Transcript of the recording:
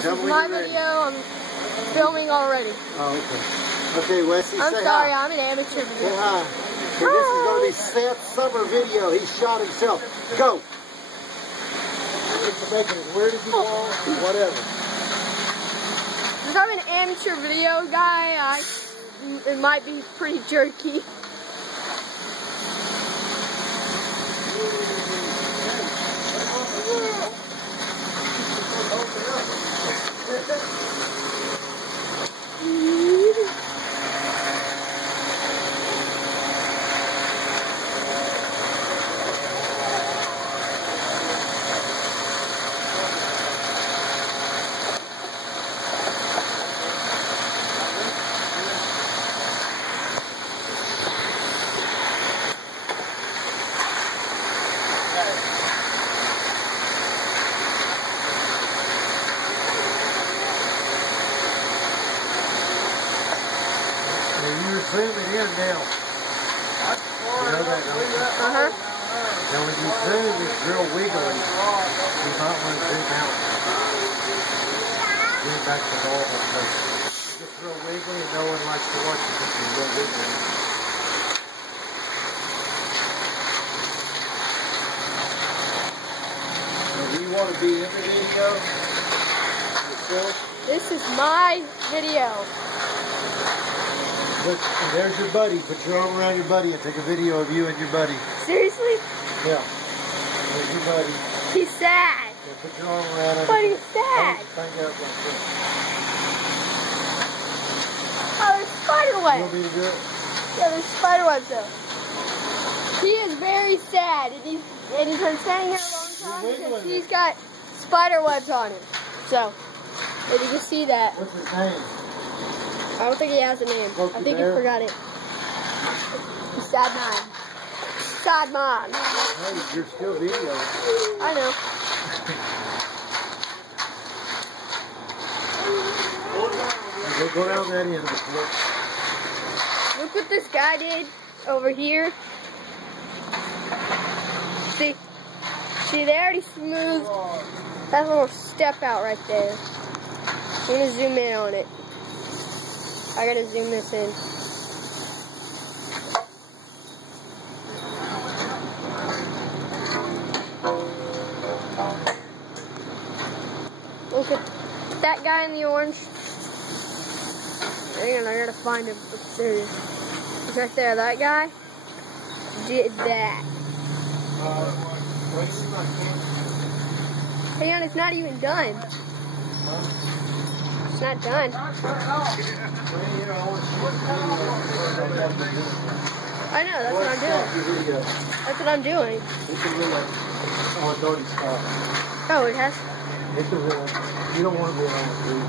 This is my video. I'm filming already. Oh, okay. Okay, Wesley, I'm say sorry, hi. I'm an amateur video. Say hi. Okay, this is going to be Seth's summer video. He shot himself. Go. Get to making it. Where did you go? Whatever. Since I'm an amateur video guy, it might be pretty jerky. Zoom it in now. You know that, don't you? Now when you zoom, it's real wiggly. You might want to zoom out. Zoom back to normal. So it gets real wiggly and no one likes to watch it because it's real wiggly. Now, do you want to be in the video yourself? This is my video. Look, there's your buddy. Put your arm around your buddy and take a video of you and your buddy. Seriously? Yeah. There's your buddy. He's sad. Yeah, put your arm around him. But he's sad. Hang up like this. Oh, there's spider You want webs. me to do it? Yeah, there's spider webs though. He is very sad, and he's been standing here a long time because he's got spider webs on him. So, if you can see that. What's his name? I don't think he has a name. I think he forgot it. He's sad man. Sad man. Hey, you're still videoing. I know. Go down that end of the floor. Look what this guy did over here. See, they already smoothed that little step out right there. I'm gonna zoom in on it. I gotta zoom this in. Look at that guy in the orange. Hang on, I gotta find him. There he is. He's right there. That guy did that. Hang on, it's not even done. It's not done. I know, that's what I'm doing. That's what I'm doing. Oh, it's already stopped. Oh, it has? Hit the wheel. You don't want to be on the street.